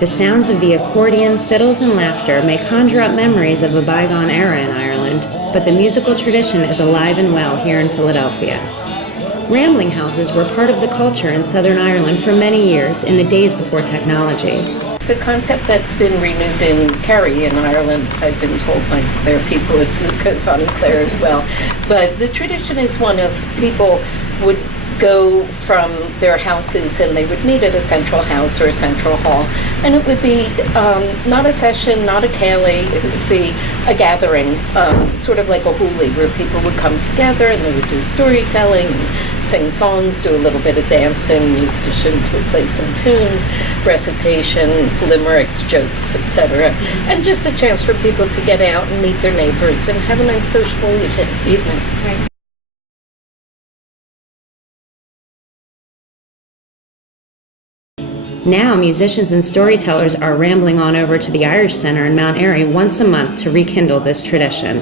The sounds of the accordion, fiddles, and laughter may conjure up memories of a bygone era in Ireland, but the musical tradition is alive and well here in Philadelphia. Rambling houses were part of the culture in Southern Ireland for many years in the days before technology. It's a concept that's been renewed in Kerry in Ireland. I've been told by Clare people it goes on in Clare as well. But the tradition is one of people would go from their houses and they would meet at a central house or a central hall, and it would be not a session, not a ceilidh, it would be a gathering, sort of like a hoolie, where people would come together and they would do storytelling, and sing songs, do a little bit of dancing, musicians would play some tunes, recitations, limericks, jokes, etc. And just a chance for people to get out and meet their neighbors and have a nice sociable evening. Right. Now, musicians and storytellers are rambling on over to the Irish Centre in Mount Airy once a month to rekindle this tradition.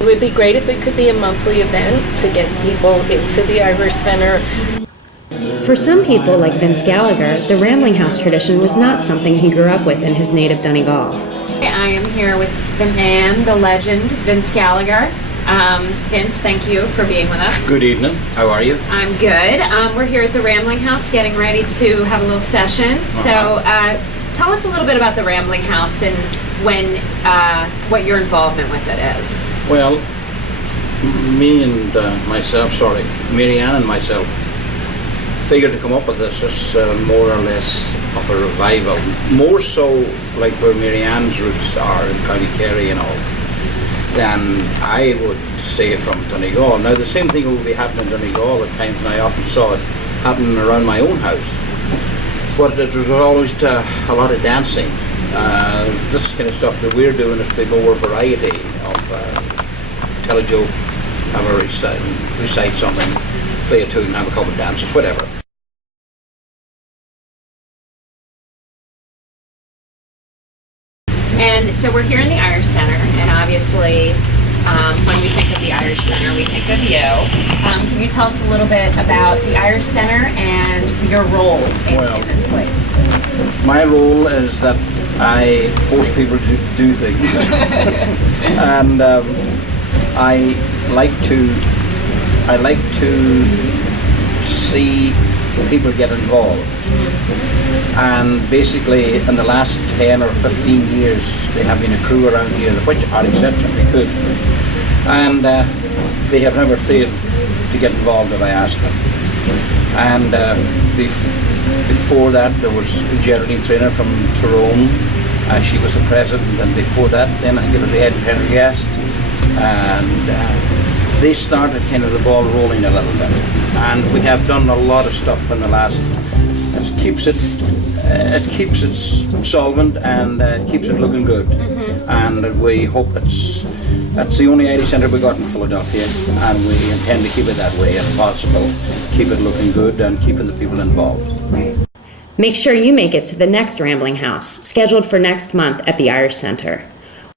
It would be great if it could be a monthly event to get people into the Irish Centre. For some people, like Vince Gallagher, the Rambling House tradition was not something he grew up with in his native Donegal. I am here with the man, the legend, Vince Gallagher. Vince, thank you for being with us. Good evening. How are you? I'm good. We're here at the Rambling House getting ready to have a little session. So tell us a little bit about the Rambling House and what your involvement with it is. Well, Marianne and myself figured to come up with this as more or less of a revival. More so like where Marianne's roots are in County Kerry and all, than I would say from Donegal. Now the same thing will be happening in Donegal at times, and I often saw it happening around my own house. But it was always a lot of dancing. This kind of stuff that we're doing is a bit more variety of tell a joke, have a recite something, play a tune, have a couple of dances, whatever. And so we're here in the Irish Centre, and obviously when we think of the Irish Centre, we think of you. Can you tell us a little bit about the Irish Centre and your role in this place? My role is that I force people to do things. And I like to see people get involved. And basically in the last 10 or 15 years they have been a crew around here, which are exceptionally good, and they have never failed to get involved if I ask them. And before that there was Geraldine Trainer from Tyrone, she was the president, and before that then I think it was Ed Pendergast, and they started kind of the ball rolling a little bit, and we have done a lot of stuff in the last. It keeps it solvent, and it keeps it looking good. And we hope that's the only Irish Centre we got in Philadelphia, and we intend to keep it that way if possible. Keep it looking good and keeping the people involved. Make sure you make it to the next Rambling House, scheduled for next month at the Irish Centre.